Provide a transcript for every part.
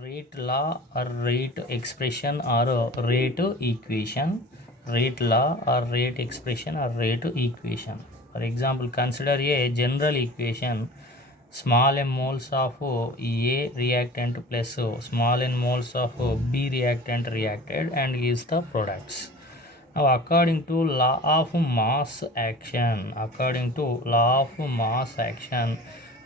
rate law or rate expression or rate equation. Rate law or rate expression or rate equation. For example, consider a general equation: small m moles of A reactant plus small n moles of B reactant reacted and gives the products. Now, according to law of mass action,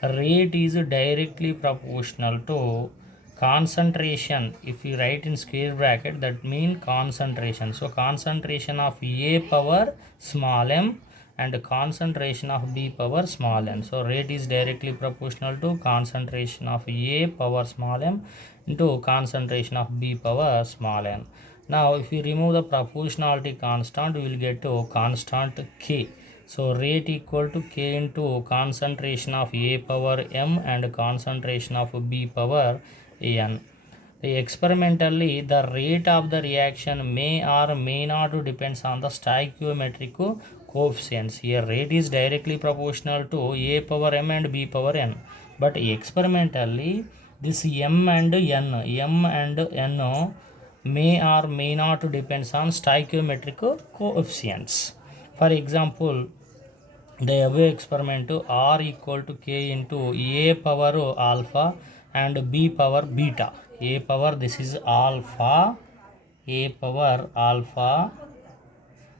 rate is directly proportional to concentration. If you write in square bracket, that means concentration. So concentration of A power small m and concentration of B power small n. So rate is directly proportional to concentration of A power small m into concentration of B power small n. Now if we remove the proportionality constant, we will get to constant K. So rate equal to K into concentration of A power m and concentration of B power n. Experimentally, the rate of the reaction may or may not depends on the stoichiometric coefficients. Here rate is directly proportional to A power m and B power n. But experimentally, this m and n may or may not depends on stoichiometric coefficients. For example, the above experiment R equal to K into A power alpha and B power beta. A power, this is alpha, A power alpha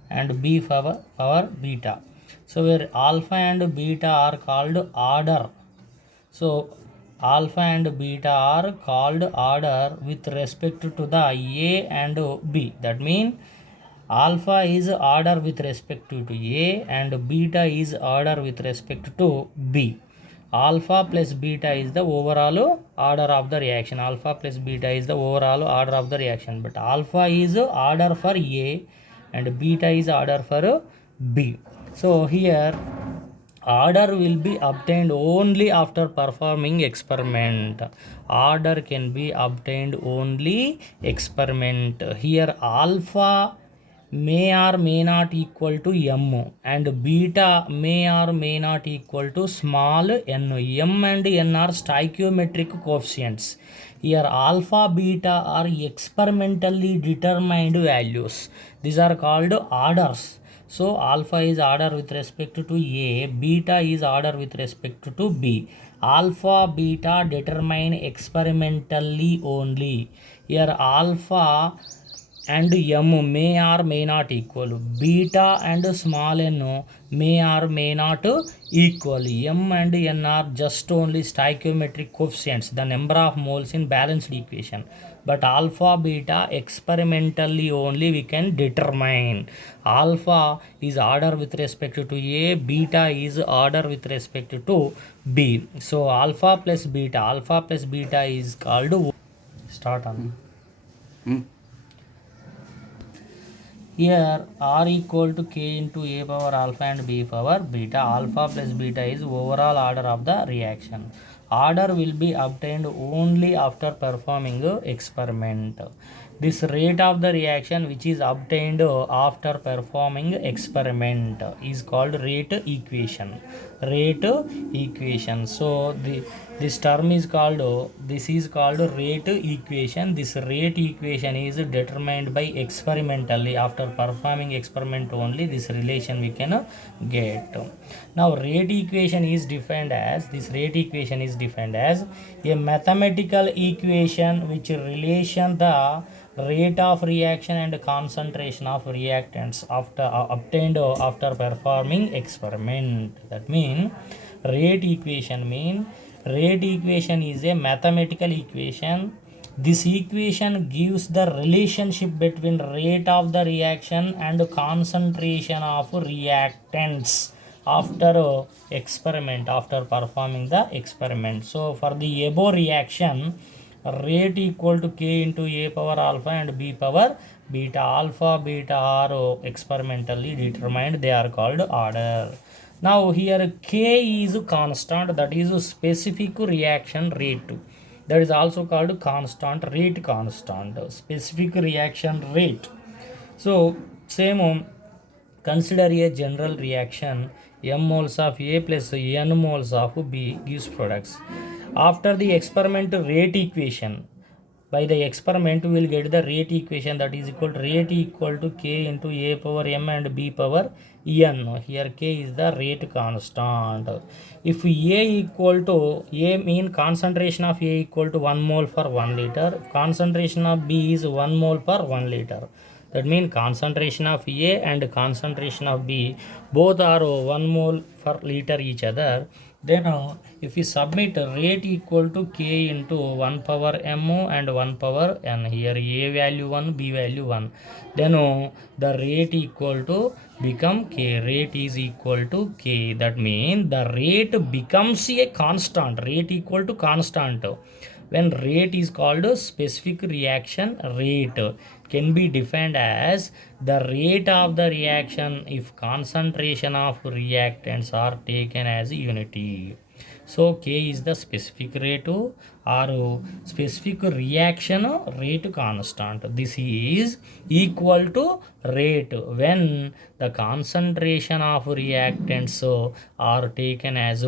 and B power beta. So where alpha and beta are called order. So alpha and beta are called order with respect to the A and B. That means alpha is order with respect to A and beta is order with respect to B. Alpha plus beta is the overall order of the reaction. Alpha plus beta is the overall order of the reaction. But alpha is order for A and beta is order for B. So here order will be obtained only after performing experiment. Order can be obtained only experiment. Here alpha may or may not equal to m and beta may or may not equal to small n. M and n are stoichiometric coefficients. Here alpha beta are experimentally determined values. These are called orders. So alpha is order with respect to A, beta is order with respect to B. Alpha beta determine experimentally only. Here alpha and m may or may not equal. Beta and small n may or may not equal. M and n are just only stoichiometric coefficients, the number of moles in balanced equation. But alpha beta experimentally only we can determine. Alpha is order with respect to A, beta is order with respect to B. So alpha plus beta is called start on. Here R equal to K into A power alpha and B power beta. Alpha plus beta is overall order of the reaction. Order will be obtained only after performing experiment. This rate of the reaction which is obtained after performing experiment is called rate equation. So this term is called rate equation. This rate equation is determined by experimentally. After performing experiment only this relation we can get. Now rate equation is defined as a mathematical equation which relation the rate of reaction and concentration of reactants obtained after performing experiment. That means rate equation is a mathematical equation. This equation gives the relationship between rate of the reaction and concentration of reactants after performing the experiment. So for the above reaction, rate equal to K into A power alpha and B power beta. Alpha beta are experimentally determined, they are called order. Now here K is constant, that is specific reaction rate. That is also called constant, specific reaction rate. So same consider a general reaction: m moles of A plus n moles of B gives products. After the experiment rate equation, by the experiment we will get the rate equation, that is equal to rate equal to k into a power m and b power n. Here k is the rate constant. If a equal to a mean concentration of a equal to 1 mole per 1 liter, concentration of b is 1 mole per 1 liter. That means concentration of A and concentration of B both are 1 mole per liter each other. Then if we submit rate equal to K into 1 power M and 1 power N, here A value 1, B value 1, then the rate equal to become K, rate is equal to K. That means the rate becomes a constant, rate equal to constant. When rate is called specific reaction rate, can be defined as the rate of the reaction if concentration of reactants are taken as unity. So K is the specific rate or specific reaction rate constant. This is equal to rate when the concentration of reactants are taken as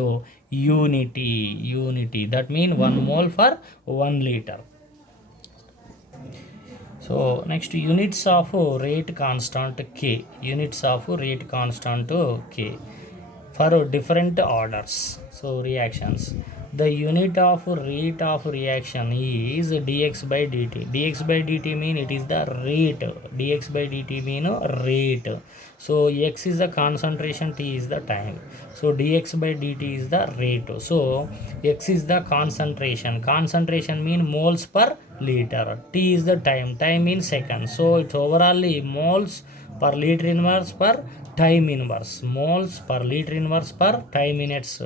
unity. That means 1 mole for 1 liter. So next, units of rate constant K. Units of rate constant K for different orders. So reactions. The unit of rate of reaction is dx by dt. Dx by dt mean it is the rate. Dx by dt mean rate. So x is the concentration, t is the time. So dx by dt is the rate. So x is the concentration. Concentration mean moles per liter. T is the time. Time in seconds. So it's overall moles per liter inverse per time inverse. Moles per liter inverse per time minutes.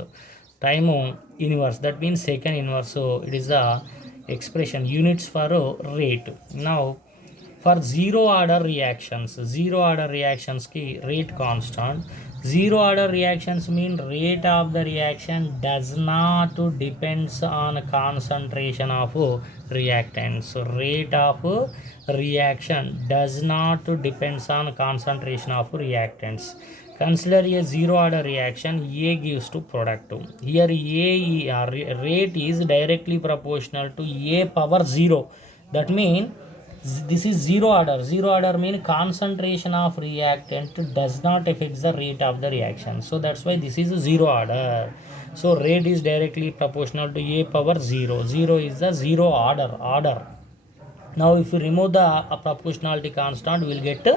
Time inverse, that means second inverse. So it is the expression units for rate. Now for zero order reactions ki rate constant. Zero order reactions mean rate of the reaction does not depends on concentration of reactants. So rate of reaction does not depends on concentration of reactants. Consider a zero order reaction. A gives to product. Here A rate is directly proportional to A power 0. That means this is zero order. Zero order means concentration of reactant does not affect the rate of the reaction. So that's why this is zero order. So rate is directly proportional to A power 0. 0 is the zero order. Now if you remove the proportionality constant, we will get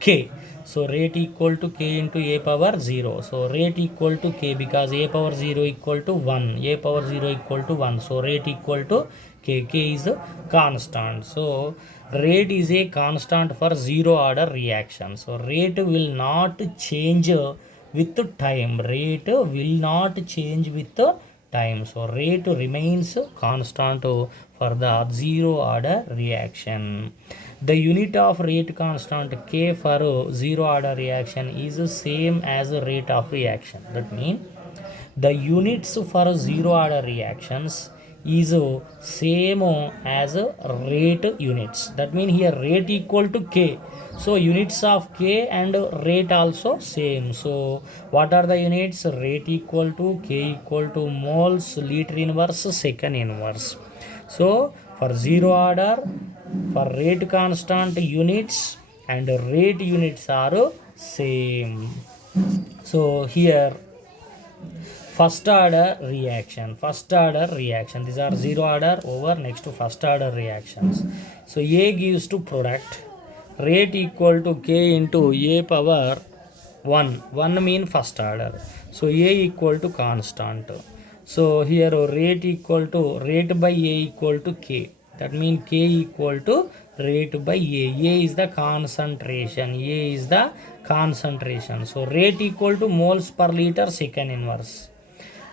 K. So rate equal to K into A power 0. So rate equal to K because A power 0 equal to 1. A power 0 equal to 1. So rate equal to K. K is a constant. So rate is a constant for zero order reaction. So rate will not change with time. Rate will not change with time. So rate remains constant for the zero order reaction. The unit of rate constant K for zero order reaction is the same as the rate of reaction. That means the units for zero order reactions is same as rate units. That means here rate equal to K. So units of K and rate also same. So what are the units? Rate equal to K equal to moles liter inverse second inverse. So for zero order, for rate constant units and rate units are same. So here first order reaction, these are zero order over next to first order reactions. So A gives to product, rate equal to K into A power 1 mean first order. So A equal to constant. So here rate equal to rate by A equal to K. That means K equal to rate by A. A is the concentration. So rate equal to moles per liter second inverse.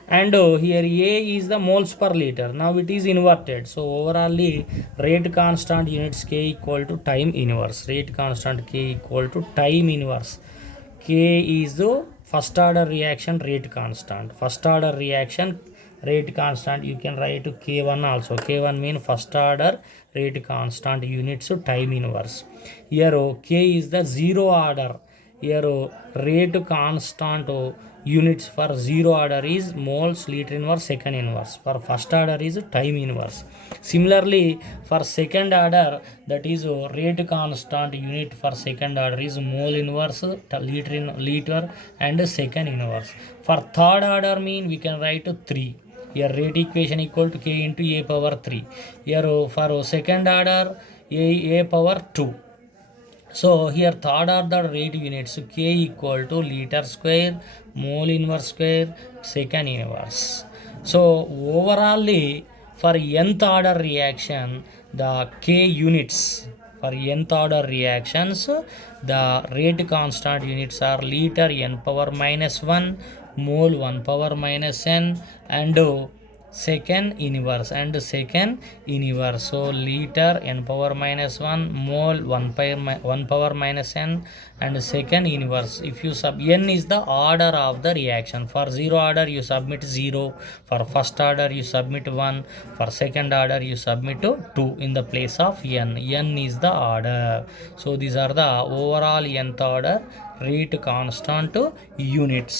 And here A is the moles per liter. Now it is inverted. So overall rate constant units K equal to time inverse. Rate constant K equal to time inverse. K is the first order reaction rate constant. First order reaction rate constant, you can write K1 also. K1 mean first order rate constant units time inverse. Here K is the zero order. Here rate constant units. For zero order is moles, liter inverse, second inverse. For first order is time inverse. Similarly, for second order, that is rate constant unit for second order is mole inverse, liter and second inverse. For third order mean we can write 3. Here rate equation equal to k into a power 3. Here for second order a power 2. So here third order rate units k equal to liter square, mole inverse square, second inverse. So overallly for nth order reaction the k units, for nth order reactions the rate constant units are liter n power minus 1, mole 1 power minus n, and second inverse so liter n power minus 1, mole 1 power minus n, and second inverse. If you n is the order of the reaction. For zero order you submit 0, for first order you submit 1, for second order you submit 2 in the place of n is the order. So these are the overall nth order rate constant units.